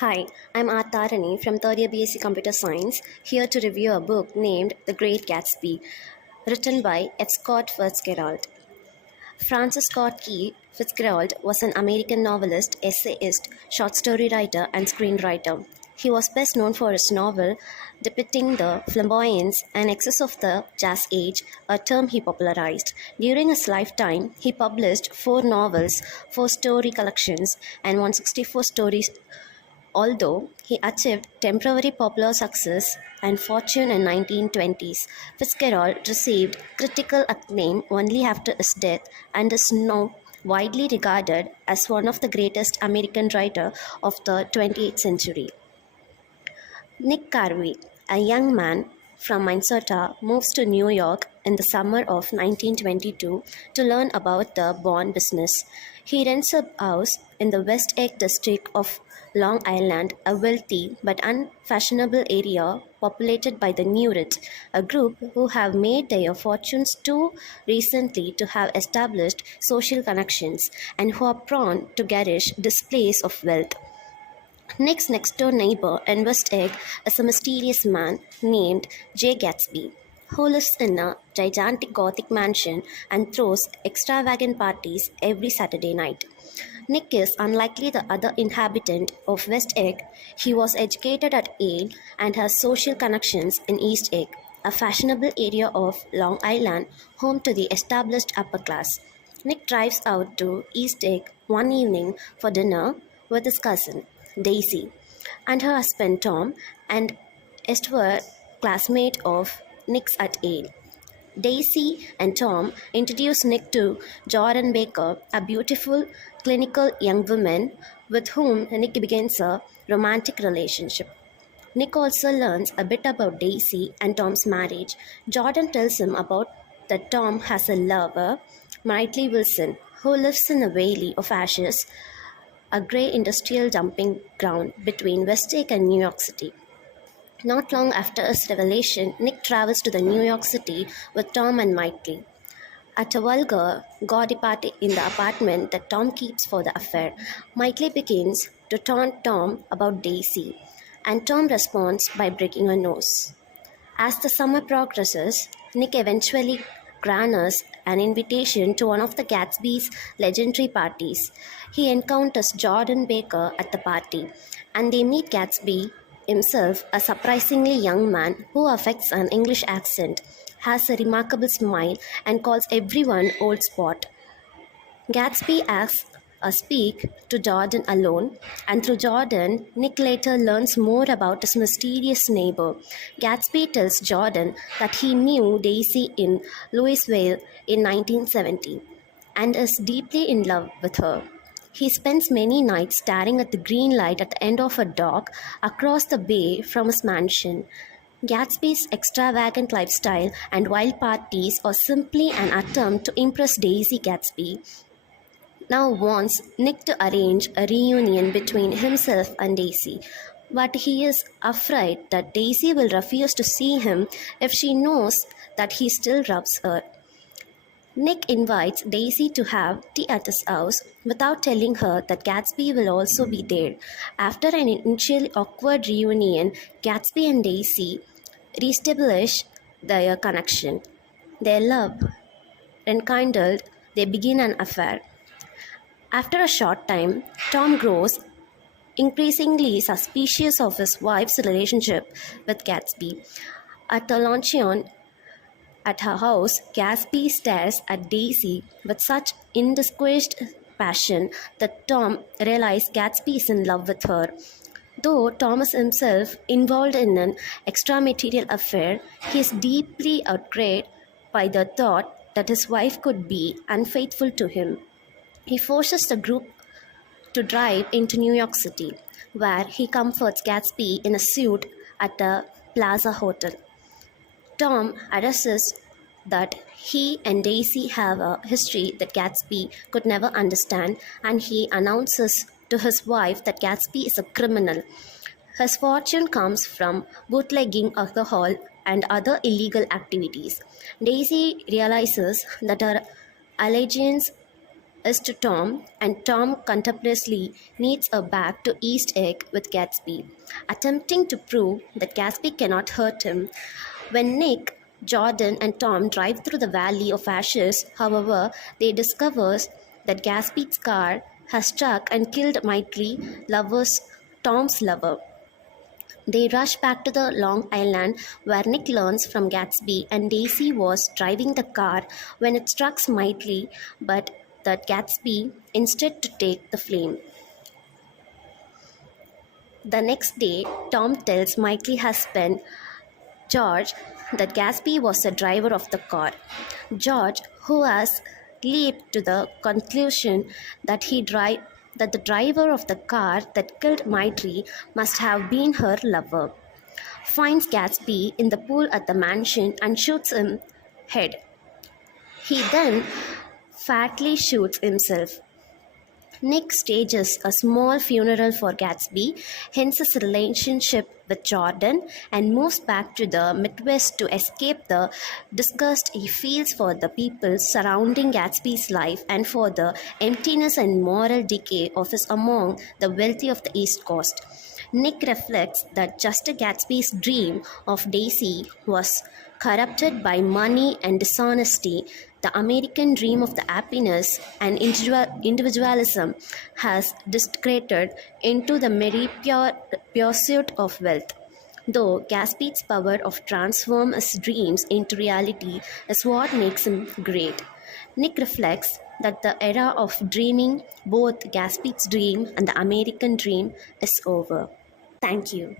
Hi, I'm Tharani from third year B.Sc Computer Science, here to review a book named The Great Gatsby, written by F. Scott Fitzgerald. Francis Scott Key Fitzgerald was an American novelist, essayist, short story writer, and screenwriter. He was best known for his novel depicting the flamboyance and excess of the jazz age, a term he popularized. During his lifetime, he published 4 novels, 4 story collections, and 164 stories. Although he achieved temporary popular success and fortune in 1920s, Fitzgerald received critical acclaim only after his death and is now widely regarded as one of the greatest American writers of the 20th century. Nick Carvey, a young man from Minnesota, moves to New York in the summer of 1922 to learn about the bond business. He rents a house in the West Egg district of Long Island, a wealthy but unfashionable area populated by the new rich, a group who have made their fortunes too recently to have established social connections and who are prone to garish displays of wealth. Nick's next door neighbor in West Egg is a mysterious man named GATSBY, who lives in a gigantic Gothic mansion and throws extravagant parties every Saturday night. Nick is unlike the other inhabitant of West Egg. He was educated at Yale and has social connections in East Egg, a fashionable area of Long Island home to the established upper class. Nick drives out to East Egg one evening for dinner with his cousin, Daisy, and her husband Tom, and Esther, classmate of Nick's at Yale. Daisy and Tom introduce Nick to Jordan Baker, a beautiful, clinical young woman with whom Nick begins a romantic relationship. Nick also learns a bit about Daisy and Tom's marriage. Jordan tells him about that Tom has a lover, Knightley Wilson, who lives in a valley of ashes, a grey industrial dumping ground between West Egg and New York City. Not long after his revelation, Nick travels to the New York City with Tom and Knightley. At a vulgar, gaudy party in the apartment that Tom keeps for the affair, Knightley begins to taunt Tom about Daisy, and Tom responds by breaking her nose. As the summer progresses, Nick eventually garners an invitation to one of the Gatsby's legendary parties. He encounters Jordan Baker at the party, and they meet Gatsby himself, a surprisingly young man who affects an English accent, has a remarkable smile, and calls everyone Old Spot. Gatsby asks a speak to Jordan alone, and through Jordan, Nick later learns more about his mysterious neighbor. Gatsby tells Jordan that he knew Daisy in Louisville in 1970 and is deeply in love with her. He spends many nights staring at the green light at the end of a dock across the bay from his mansion. Gatsby's extravagant lifestyle and wild parties are simply an attempt to impress Daisy. Gatsby now wants Nick to arrange a reunion between himself and Daisy, but he is afraid that Daisy will refuse to see him if she knows that he still loves her. Nick invites Daisy to have tea at his house without telling her that Gatsby will also be there. After an initially awkward reunion, Gatsby and Daisy reestablish their connection. Their love rekindled, they begin an affair. After a short time, Tom grows increasingly suspicious of his wife's relationship with Gatsby. At the luncheon at her house, Gatsby stares at Daisy with such indisguised passion that Tom realizes Gatsby is in love with her. Though Thomas himself involved in an extramarital affair, he is deeply outraged by the thought that his wife could be unfaithful to him. He forces the group to drive into New York City, where he comforts Gatsby in a suite at a Plaza Hotel. Tom addresses that he and Daisy have a history that Gatsby could never understand, and he announces to his wife that Gatsby is a criminal. His fortune comes from bootlegging alcohol and other illegal activities. Daisy realizes that her allegiance is to Tom, and Tom contemplatively kneads a back to East Egg with Gatsby, attempting to prove that Gatsby cannot hurt him. When Nick, Jordan, and Tom drive through the Valley of Ashes, however, they discover that Gatsby's car has struck and killed Maitrey, Tom's lover. They rush back to the Long Island where Nick learns from Gatsby and Daisy was driving the car when it struck Maitrey, but that Gatsby instead to take the flame. The next day, Tom tells Maitrey's husband, George, that Gatsby was the driver of the car. George, who has leaped to the conclusion that that the driver of the car that killed Maitrey must have been her lover, finds Gatsby in the pool at the mansion and shoots him head. He then fatally shoots himself. Nick stages a small funeral for Gatsby, hence his relationship with Jordan, and moves back to the Midwest to escape the disgust he feels for the people surrounding Gatsby's life and for the emptiness and moral decay of his among the wealthy of the East Coast. Nick reflects that just Gatsby's dream of Daisy was corrupted by money and dishonesty. The American dream of the happiness and individualism has disintegrated into the mere pursuit of wealth. Though Gatsby's power of transform his dreams into reality is what makes him great. Nick reflects that the era of dreaming, both Gatsby's dream and the American dream, is over. Thank you.